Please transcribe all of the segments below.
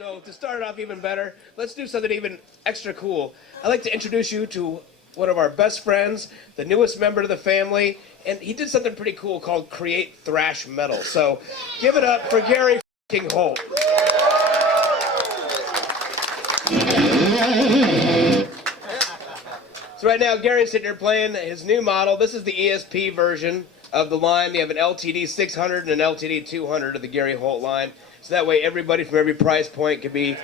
So to start it off even better, let's do something even extra cool. I'd like to introduce you to one of our best friends, the newest member of the family, and he did something pretty cool called Create Thrash Metal. So give it up for Gary Holt. So right now, Gary's sitting here playing his new model. This is the ESP version of the line. You have an LTD 600 and an LTD 200 of the Gary Holt line. So that way everybody from every price point can be,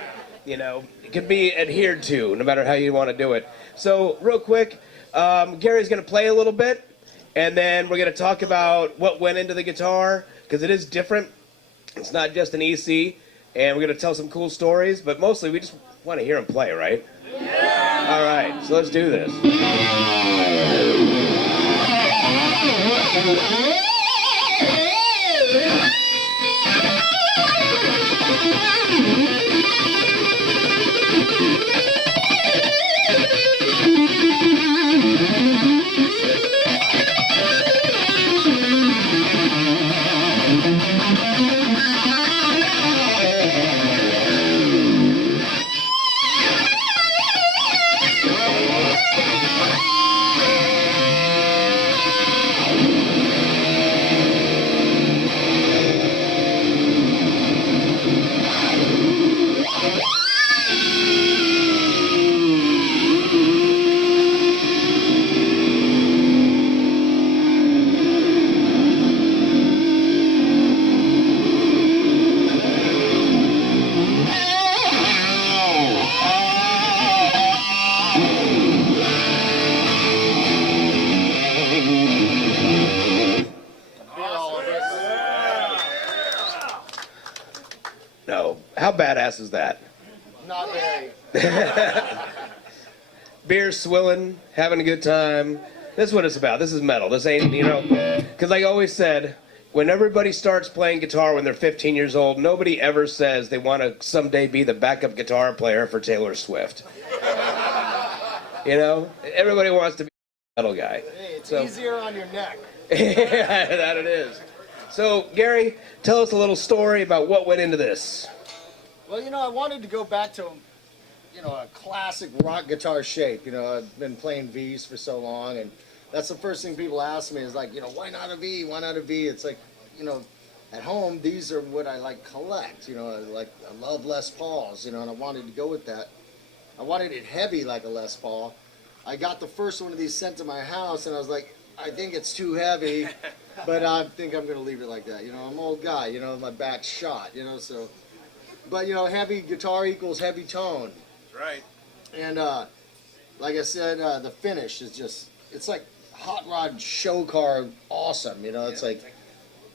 can be adhered to, no matter how you want to do it. So real quick, Gary's going to play a little bit, and then we're going to talk about what went into the guitar, because it is different. It's not just an EC, and we're going to tell some cool stories, but mostly we just want to hear him play, right? Yeah! All right, so let's do this. No, how badass is that? Not very. Beer swilling, having a good time. That's what it's about. This is metal. This ain't, because like I always said, when everybody starts playing guitar when they're 15 years old, nobody ever says they want to someday be the backup guitar player for Taylor Swift. Everybody wants to be a metal guy. Hey, it's easier on your neck. Yeah, that it is. So, Gary, tell us a little story about what went into this. Well, I wanted to go back to, a classic rock guitar shape. I've been playing V's for so long, and that's the first thing people ask me is like, why not a V? Why not a V? It's like, at home, these are what I collect. I love Les Pauls, and I wanted to go with that. I wanted it heavy like a Les Paul. I got the first one of these sent to my house, and I was like, I think it's too heavy, but I think I'm going to leave it like that. I'm an old guy, my back's shot, so. But, heavy guitar equals heavy tone. That's right. And, like I said, the finish is just, it's like hot rod show car awesome, it's like.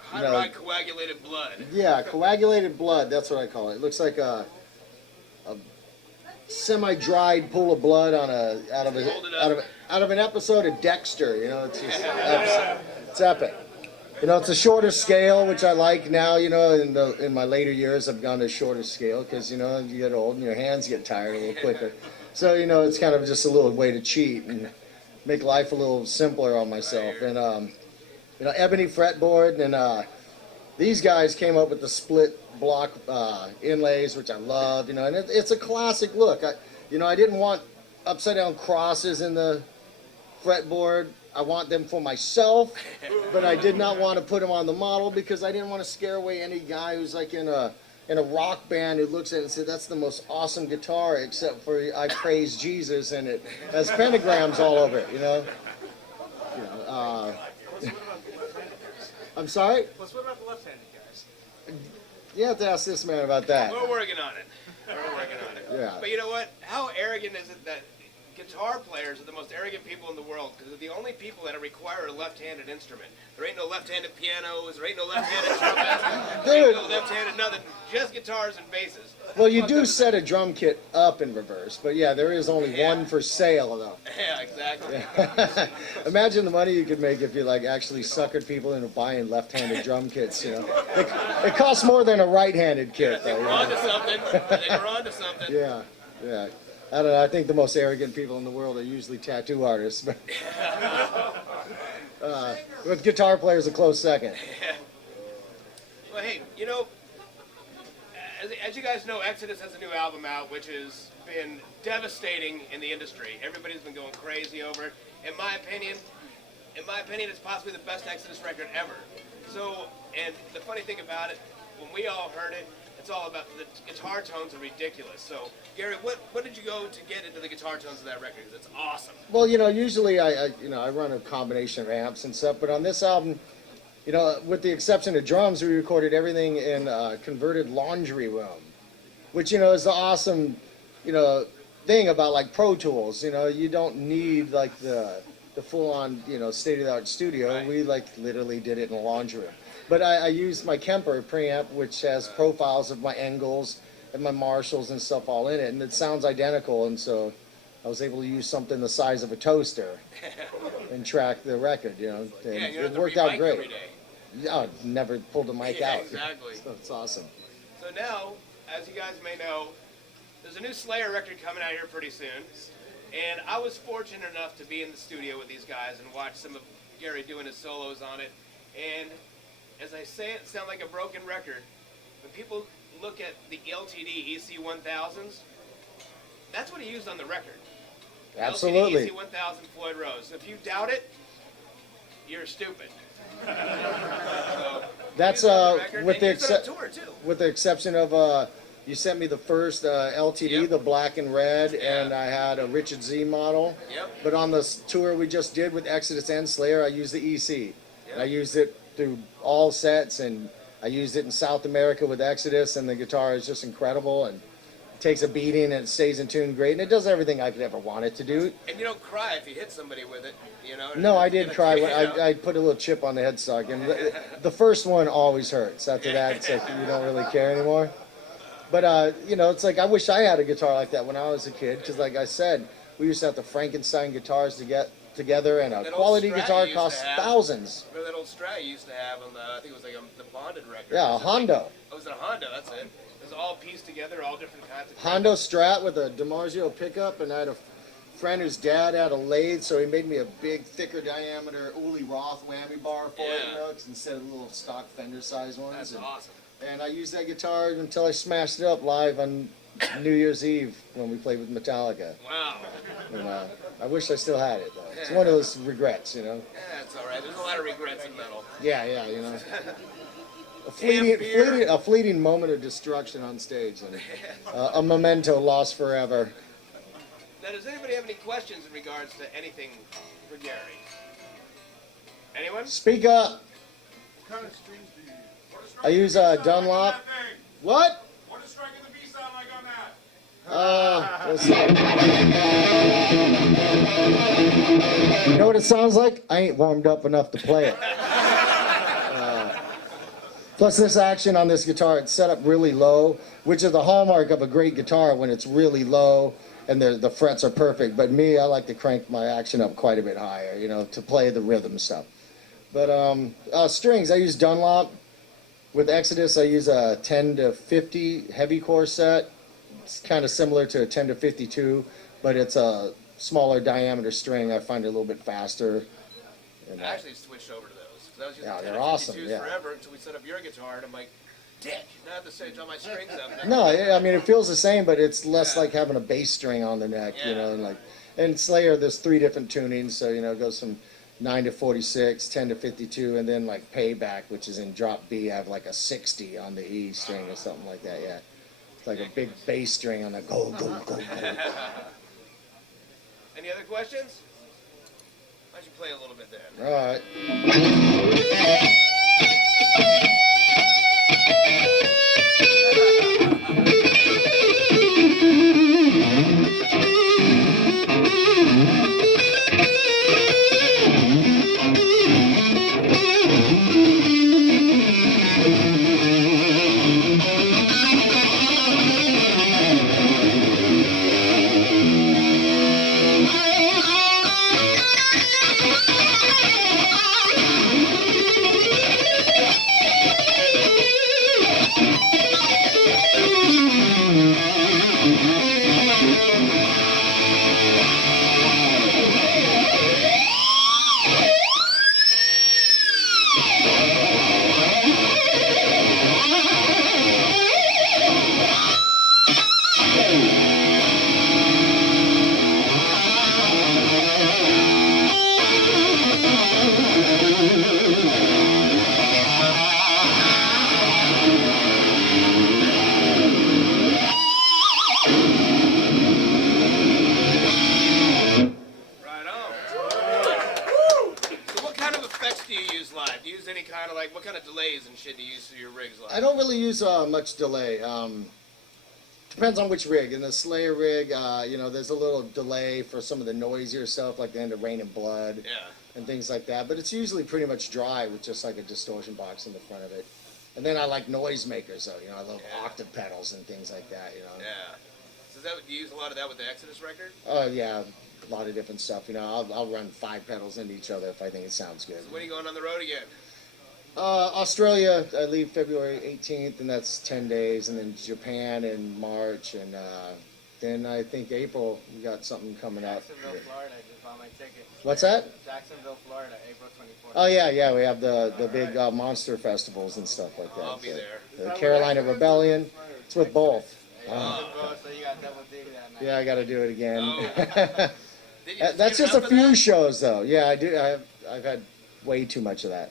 Hot rod coagulated blood. Yeah, coagulated blood, that's what I call it. It looks like a semi-dried pool of blood on out of an episode of Dexter. It's just it's epic. It's a shorter scale, which I like now. In my later years, I've gone to a shorter scale because you get old and your hands get tired a little quicker. So it's kind of just a little way to cheat and make life a little simpler on myself. And ebony fretboard, and these guys came up with the split block inlays, which I love, and it's a classic look. I didn't want upside down crosses in the fretboard. I want them for myself, but I did not want to put them on the model because I didn't want to scare away any guy who's like in a rock band who looks at it and said, that's the most awesome guitar, except for I praise Jesus, and it has pentagrams all over it, I'm sorry? What about the left-handed guys? You have to ask this man about that. We're working on it. Yeah. But you know what? How arrogant is it that guitar players are the most arrogant people in the world? Because they're the only people that require a left-handed instrument. There ain't no left-handed pianos. There ain't no left-handed trumpets. There ain't no left-handed nothing. Just guitars and basses. Well, you do set a drum kit up in reverse, but yeah, there is only one for sale, though. Yeah, exactly. Yeah. Imagine the money you could make if you actually suckered people into buying left-handed drum kits. It costs more than a right-handed kit. I think we're onto something. Yeah. I don't know. I think the most arrogant people in the world are usually tattoo artists, but with guitar players, a close second. Well, hey, as you guys know, Exodus has a new album out, which has been devastating in the industry. Everybody's been going crazy over it. In my opinion, it's possibly the best Exodus record ever. So, and the funny thing about it, when we all heard it, it's all about the guitar tones are ridiculous. So, Gary, what did you go to get into the guitar tones of that record? Because it's awesome. Well, usually I run a combination of amps and stuff, but on this album, with the exception of drums, we recorded everything in a converted laundry room, which, is the awesome, thing about like Pro Tools. You don't need like the full-on, state-of-the-art studio. Right. We like literally did it in a laundry room. But I used my Kemper preamp, which has profiles of my Engels and my Marshalls and stuff all in it, and it sounds identical. And so I was able to use something the size of a toaster and track the record. And it worked out great. Every day. Yeah, never pulled a mic out. Exactly. So it's awesome. So now, as you guys may know, there's a new Slayer record coming out here pretty soon. And I was fortunate enough to be in the studio with these guys and watch some of Gary doing his solos on it. And as I say it sounds like a broken record. When people look at the LTD EC1000s, that's what he used on the record. Absolutely. LTD EC1000 Floyd Rose. So if you doubt it, you're stupid. So, That's with the exception of you sent me the first LTD, Yep. the black and red, Yeah. and I had a Richard Z model. Yep. But on the tour we just did with Exodus and Slayer, I used the EC. Yep. I used it through all sets, and I used it in South America with Exodus, and the guitar is just incredible, and it takes a beating and it stays in tune great, and it does everything I could ever want it to do. And you don't cry if you hit somebody with it, No, I did cry when I put a little chip on the headstock, and the first one always hurts. After that, it's like you don't really care anymore. But it's like I wish I had a guitar like that when I was a kid, because like I said, we used to have to Frankenstein guitars to get together, and a That old quality Strat guitar you used to cost have. thousands. Remember that old Strat you used to have on the, I think it was like the Bonded record. Yeah, a Was it Hondo. Like, oh, was it a Hondo? That's it. It was all pieced together, all different kinds of. Hondo Strat with a DiMarzio pickup, and I had a friend whose dad had a lathe, so he made me a big, thicker diameter Uli Roth whammy bar for it, Yeah. instead of the little stock Fender size ones. That's awesome. And I used that guitar until I smashed it up live on New Year's Eve when we played with Metallica. Wow. And, I wish I still had it, though. It's one of those regrets, Yeah, it's all right. There's a lot of regrets in metal. Yeah, A fleeting moment of destruction on stage, and a memento lost forever. Now, does anybody have any questions in regards to anything for Gary? Anyone? Speak up. What kind of strings do you use? I use Dunlop. What? What does Striking the Beast sound like on that? Let's see. You know what it sounds like? I ain't warmed up enough to play it. Plus this action on this guitar, it's set up really low, which is the hallmark of a great guitar when it's really low and the frets are perfect. But me, I like to crank my action up quite a bit higher, to play the rhythm stuff. But strings, I use Dunlop. With Exodus, I use a 10 to 50 heavy core set. It's kind of similar to a 10 to 52, but it's a smaller diameter string. I find it a little bit faster. And, I actually switched over to those. 'Cause I was using Yeah, 10 they're and awesome, 52s yeah. forever until we set up your guitar, and I'm like, dick, now I have to say draw my strings up. No, I mean it feels the same, but it's less Yeah. like having a bass string on the neck, Yeah. And Slayer, there's 3 different tunings, so it goes from 9 to 46, 10 to 52, and then like Payback, which is in drop B, I have like a 60 on the E string or something like that. Yeah, it's like a big bass string on the go go go go. Any other questions? Why don't you play a little bit then? All right. like, what kind of delays and shit do you use for your rigs? Like? I don't really use much delay. Depends on which rig. In the Slayer rig, you know, there's a little delay for some of the noisier stuff, like the end of Rain and Blood, and things like that. But it's usually pretty much dry with just like a distortion box in the front of it. And then I like noisemakers, though. You know, I love octave pedals and things like that. You know. Yeah. So do you use a lot of that with the Exodus record? Oh yeah, a lot of different stuff. You know, I'll run 5 pedals into each other if I think it sounds good. So when are you going on the road again? Australia, I leave February 18th, and that's 10 days, and then Japan in March, and then I think April, we got something coming up. Jacksonville, Florida, I just bought my ticket. What's that? Jacksonville, Florida, April 24th. Oh, yeah, we have the big monster festivals and stuff like that. I'll be there. The Carolina Rebellion, it's with both. So you got double duty that night. Yeah, I got to do it again. Oh. Did you That's give just a enough of few that? shows, though. Yeah, I do. I've had way too much of that.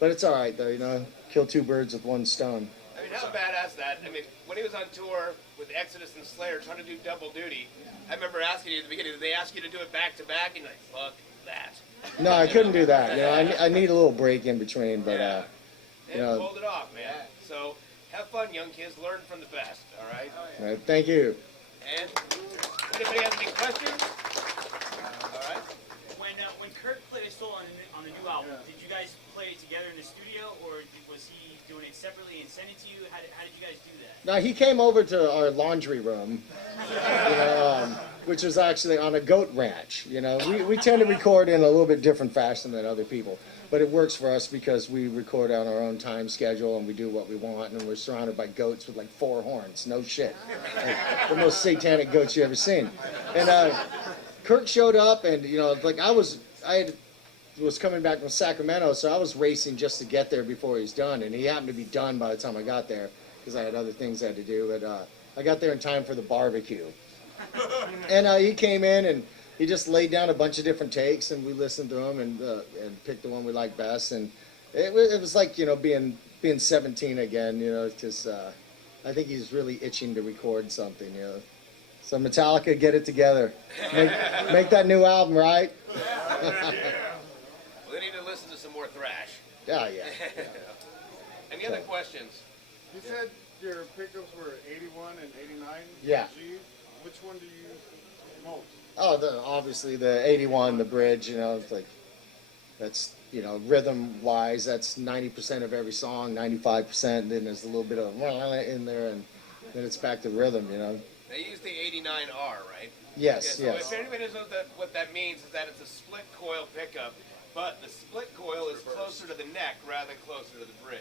But it's all right, though, you know. Kill 2 birds with 1 stone. I mean, how badass that? I mean, when he was on tour with Exodus and Slayer trying to do double duty, I remember asking you at the beginning, did they ask you to do it back to back? And you're like, fuck that. No, I couldn't do that. You know, I need a little break in between, but And you know, pulled it off, man. So have fun, young kids. Learn from the best, all right? thank you. And anybody have any questions? All right. When Kurt played a solo on the new album, did you guys play it together in the studio, or was he doing it separately and send it to you? How did you guys do that? Now he came over to our laundry room, you know, which was actually on a goat ranch. You know, we tend to record in a little bit different fashion than other people, but it works for us because we record on our own time schedule and we do what we want, and we're surrounded by goats with like 4 horns. No shit, like, the most satanic goats you ever seen. And Kirk showed up, and you know, like I was coming back from Sacramento, so I was racing just to get there before he was done, and he happened to be done by the time I got there because I had other things I had to do. But I got there in time for the barbecue, and he came in and he just laid down a bunch of different takes, and we listened to them and picked the one we liked best, and it was like, you know, being 17 again, you know, because I think he's really itching to record something, you know. So Metallica, get it together, make that new album, right? Well, they need to listen to some more thrash. Yeah. Any other questions? You said your pickups were 81 and 89? Yeah. G. Which one do you use most? Oh, obviously the 81, the bridge, you know, it's like, that's, you know, rhythm-wise, that's 90% of every song, 95%, then there's a little bit of in there, and then it's back to rhythm, you know. They use the 89R, right? Yes, So yes. if anybody doesn't know what that means, is that it's a split coil pickup, but the split coil is closer to the neck rather than closer to the bridge.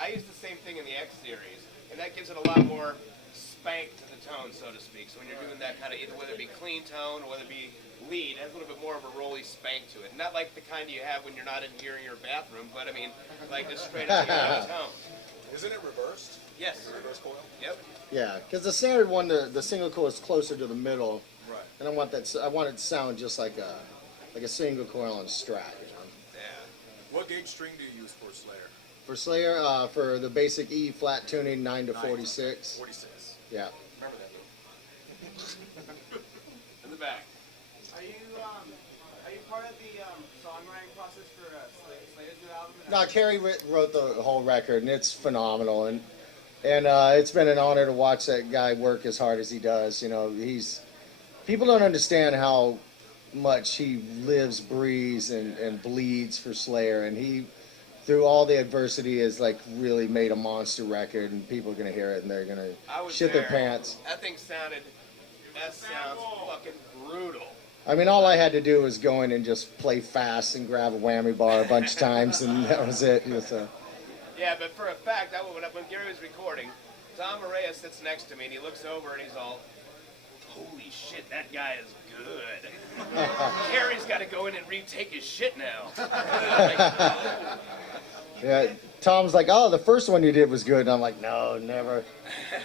I use the same thing in the X series, and that gives it a lot more spank to the tone, so to speak. So when you're doing that kind of, either whether it be clean tone or whether it be lead, it has a little bit more of a rolly spank to it. Not like the kind you have when you're not in here in your bathroom, but I mean, like just straight up tone. Isn't it reversed? Yes. Reverse coil? Yep. Yeah, because the standard one, the single coil is closer to the middle, Right. and I want it to sound just like a single coil on a Strat, you know. Yeah. What gauge string do you use for Slayer? For Slayer, for the basic E flat tuning, 9 to 46. 46. Yeah. Remember that. In the back. Are you part of the songwriting process for Slayer's new album? No, Kerry wrote the whole record, and it's phenomenal, and it's been an honor to watch that guy work as hard as he does. You know, people don't understand how much he lives, breathes, and bleeds for Slayer, and he, through all the adversity, has like really made a monster record, and people are gonna hear it and they're gonna shit their pants. That thing sounds fucking brutal. I mean, all I had to do was go in and just play fast and grab a whammy bar a bunch of times, and that was it. So. Yeah, but for a fact, when Gary was recording, Tom Araya sits next to me and he looks over and he's all, holy shit, that guy is good. Gary's got to go in and retake his shit now. Like, oh. Yeah, Tom's like, oh, the first one you did was good. And I'm like, no, never.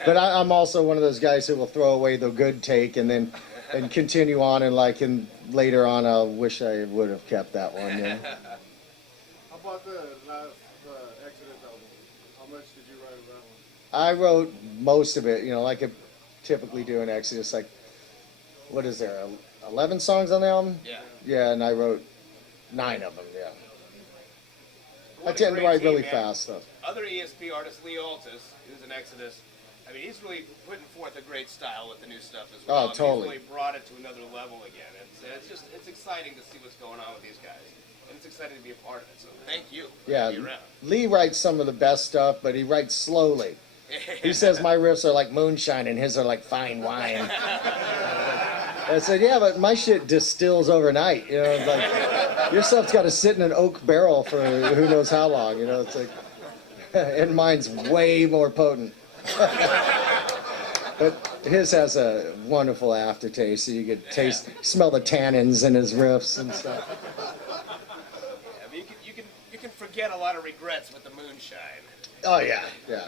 But I'm also one of those guys who will throw away the good take and continue on, and later on I'll wish I would have kept that one. Yeah. How about the last Exodus album? How much did you write of that one? I wrote most of it, you know, like I typically do in Exodus. Like, what is there, 11 songs on the album? Yeah. Yeah, and I wrote 9 of them, yeah. What I a tend to great write team, really man. fast stuff. Other ESP artist, Lee Altus, who's an Exodus, I mean, he's really putting forth a great style with the new stuff as well. Oh, totally. He's really brought it to another level again. It's exciting to see what's going on with these guys. And it's exciting to be a part of it, so thank you for Yeah, being around. Lee writes some of the best stuff, but he writes slowly. He says my riffs are like moonshine and his are like fine wine. I said, yeah, but my shit distills overnight. You know, it's like your stuff's got to sit in an oak barrel for who knows how long. You know, it's like, and mine's way more potent. But his has a wonderful aftertaste, so you could smell the tannins in his riffs and stuff. I mean, you can forget a lot of regrets with the moonshine. Oh yeah, yeah,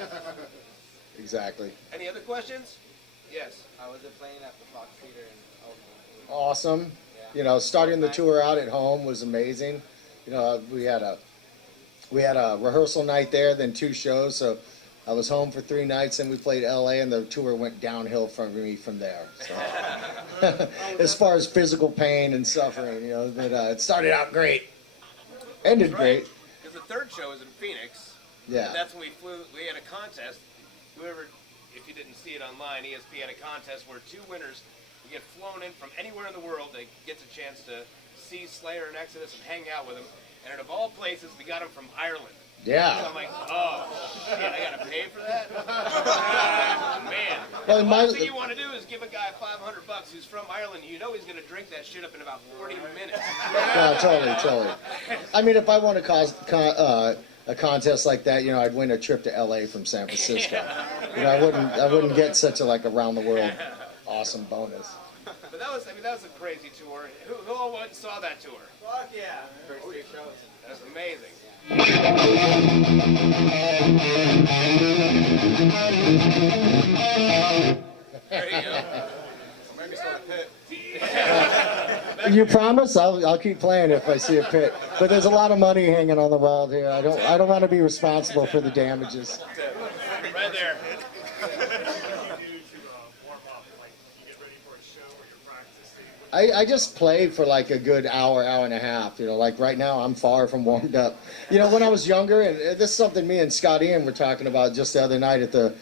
exactly. Any other questions? Yes. How was it playing at the Fox Theater in Oakland? Awesome. You know, starting the tour out at home was amazing. You know, we had a rehearsal night there, then 2 shows. So I was home for 3 nights, and we played LA, and the tour went downhill for me from there. So, as far as physical pain and suffering, you know, but it started out great, ended great. Because the 3rd show was in Phoenix. Yeah. And that's when we flew. We had a contest. Whoever, if you didn't see it online, ESP had a contest where 2 winners would get flown in from anywhere in the world. They get a chance to see Slayer and Exodus and hang out with them. And out of all places, we got them from Ireland. So Yeah. I'm like, oh, shit, I gotta pay for that? Man. Well, The my- last thing you want to do is give a guy $500 who's from Ireland. You know he's gonna drink that shit up in about 40 minutes. No, totally. I mean, if I won a contest like that, you know, I'd win a trip to LA from San Francisco. You know, I wouldn't get such a like around the world awesome bonus. But that was a crazy tour. Who all went and saw that tour? Fuck yeah. First 3 shows. That's amazing. There you go. Maybe start a pit. You promise? I'll keep playing if I see a pit. But there's a lot of money hanging on the wall here. I don't want to be responsible for the damages. Right there. I just play for like a good hour and a half. You know, like right now I'm far from warmed up. You know, when I was younger, and this is something me and Scott Ian were talking about just the other night at the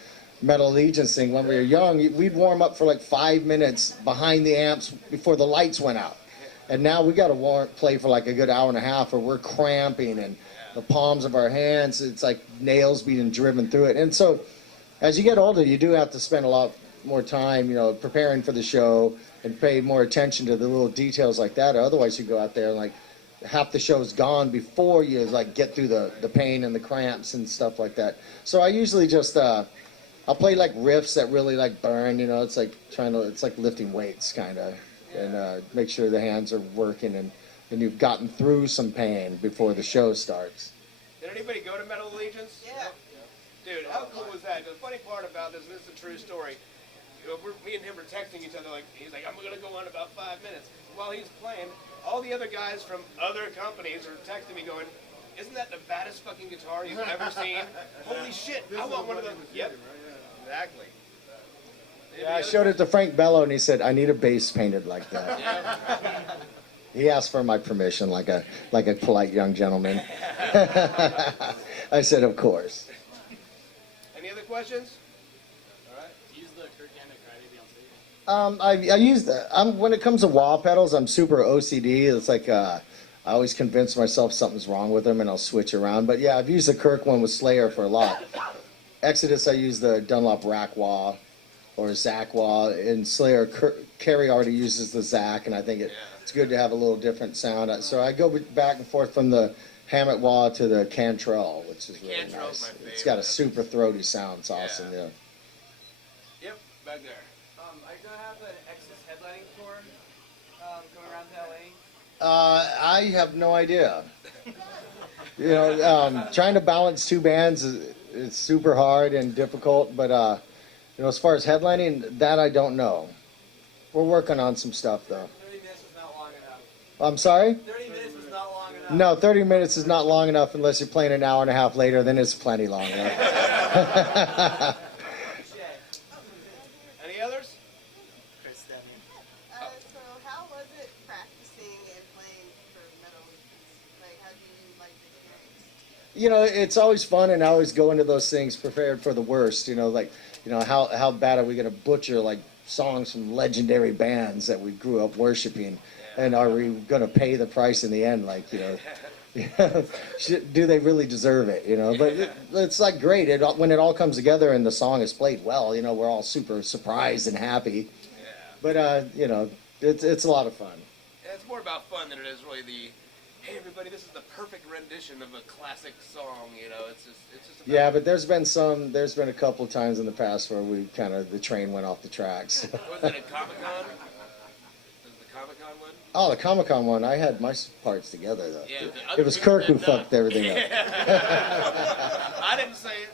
Metal Allegiance thing. When we were young, we'd warm up for like 5 minutes behind the amps before the lights went out. And now we got to play for like a good hour and a half, or we're cramping and the palms of our hands, it's like nails being driven through it. And so as you get older, you do have to spend a lot more time, you know, preparing for the show and pay more attention to the little details like that. Or otherwise you go out there and like half the show's gone before you like get through the pain and the cramps and stuff like that. So I usually just, I'll play like riffs that really like burn, you know, it's like lifting weights kind of, and make sure the hands are working and you've gotten through some pain before the show starts. Did anybody go to Metal Allegiance? Yeah. Dude, how cool was that? The funny part about this, and this is a true story, you know, me and him were texting each other, like, he's like, I'm going to go on about 5 minutes. While he's playing, all the other guys from other companies are texting me going, isn't that the baddest fucking guitar you've ever seen? Holy shit, I want one of them. Yep, exactly. Yeah, I showed it to Frank Bello and he said, I need a bass painted like that. Yeah. He asked for my permission like a polite young gentleman. I said, of course. Any other questions? All right. Use the Kirk Hammett crybaby on stage. I use when it comes to wah pedals, I'm super OCD. It's like I always convince myself something's wrong with them and I'll switch around. But yeah, I've used the Kirk one with Slayer for a lot. Exodus, I use the Dunlop rack wah or Zach wah. In Slayer, Kerry already uses the Zach, and I think it's good to have a little different sound. So I go back and forth from the Hammett wah to the Cantrell, which is really Cantrell's nice. my It's got a favorite. super throaty sound. It's awesome. Yeah. Yep, back there. Are you gonna have an Exodus headlining tour going around to LA? I have no idea. You know, trying to balance 2 bands is super hard and difficult, but you know, as far as headlining, that I don't know. We're working on some stuff though. 30 minutes was not long enough. I'm sorry? 30 minutes was not long enough. No, 30 minutes is not long enough unless you're playing an hour and a half later, then it's plenty long enough. Any others? Chris Stedman. So how was it practicing and playing for Metal Allegiance? Like, how do you like the experience? you know, it's always fun, and I always go into those things prepared for the worst. You know, like, you know, how bad are we going to butcher like songs from legendary bands that we grew up worshiping, and are we going to pay the price in the end? Like, you know. Do they really deserve it? You know, but it's like great. When it all comes together and the song is played well, you know, we're all super surprised and happy. Yeah. But you know, it's a lot of fun. Yeah, it's more about fun than it is really the, hey everybody, this is the perfect rendition of a classic song. You know, it's just. About Yeah, but there's been a couple of times in the past where the train went off the tracks. Was it at Comic-Con? Was it the Comic-Con one? Oh, the Comic-Con one, I had my parts together though. Yeah, It was Kirk who fucked everything up. I didn't say it.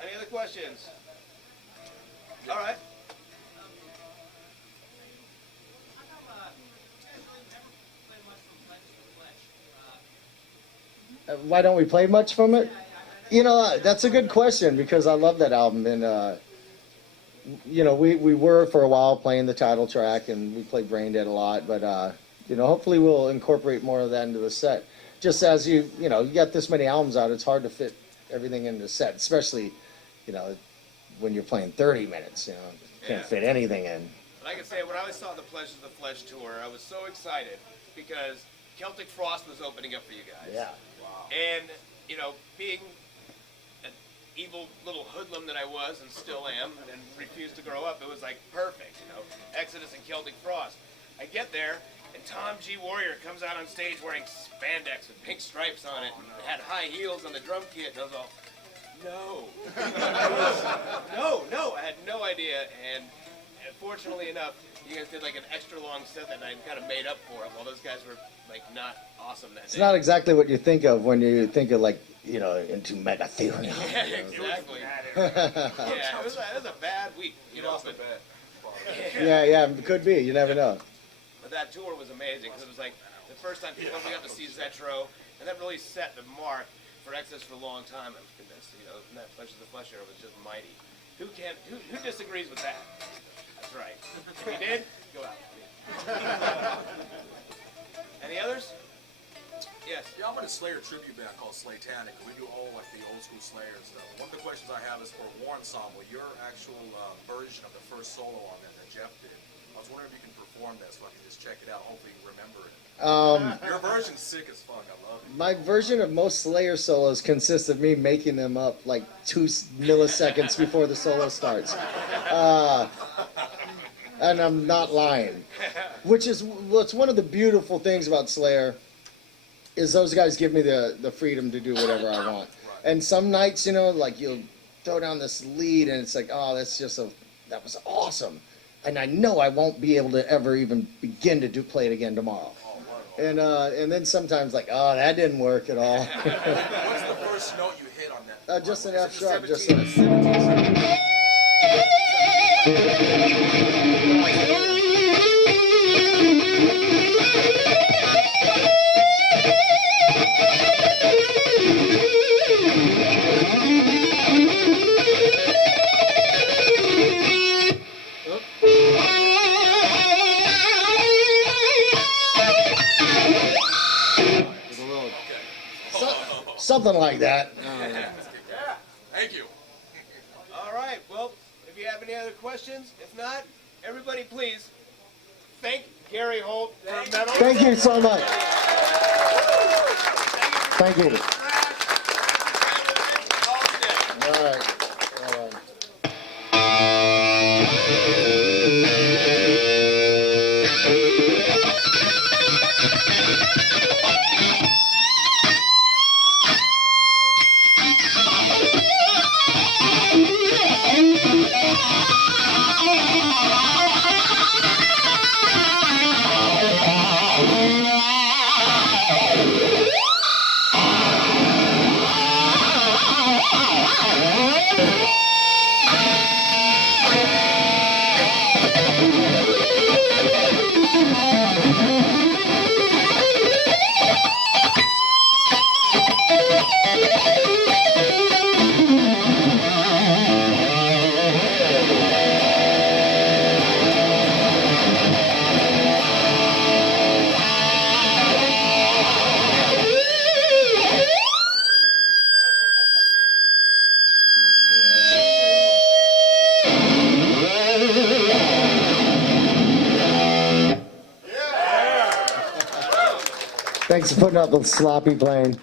Any other questions? All right. Why don't we play much from it? You know, that's a good question because I love that album, and you know, we were for a while playing the title track, and we played Brain Dead a lot, but you know, hopefully we'll incorporate more of that into the set. Just as you know, you got this many albums out, it's hard to fit everything into the set, especially, you know, when you're playing 30 minutes, you know, can't fit anything in. Like I say, when I saw the Pleasures of the Flesh tour, I was so excited because Celtic Frost was opening up for you guys. Yeah. And, you know, being an evil little hoodlum that I was and still am and refused to grow up, it was like perfect, you know, Exodus and Celtic Frost. I get there, and Tom G. Warrior comes out on stage wearing spandex with pink stripes on it and had high heels on the drum kit, and I was all, no. No, I had no idea, and fortunately enough, you guys did like an extra long set that night and kind of made up for it while those guys were like not awesome that day. It's not exactly what you think of when you think of like, you know, into Megatherium. Yeah, exactly. Yeah, it was a bad week, you know. But, Yeah, it could be. You never know. but that tour was amazing because it was like the first time people got to see Zetro, and that really set the mark for Exodus for a long time. I'm convinced, you know, and that Pleasures of the Flesh era was just mighty. Who disagrees with that? That's right. If you did, go out. Any others? Yes. Yeah, I'm in a Slayer tribute band called Slaytanic. We do all like the old school Slayer and stuff. One of the questions I have is for War Ensemble, your actual version of the first solo on that Jeff did. I was wondering if you can perform that so I can just check it out. Hopefully you remember it. Your version's sick as fuck. I love it. My version of most Slayer solos consists of me making them up like 2 milliseconds before the solo starts. And I'm not lying. Which is what's one of the beautiful things about Slayer is those guys give me the freedom to do whatever I want. And some nights, you know, like you'll throw down this lead and it's like, oh, that was awesome. And I know I won't be able to ever even begin to play it again tomorrow. And then sometimes like, oh, that didn't work at all. What's the first note you hit on that? Just an F sharp, just an an F. Something like that. Thank you. All right. Well, if you have any other questions, if not, everybody please thank Gary Holt for metal. Thank you so much. Thank you. All right. Thanks for putting out the sloppy playing.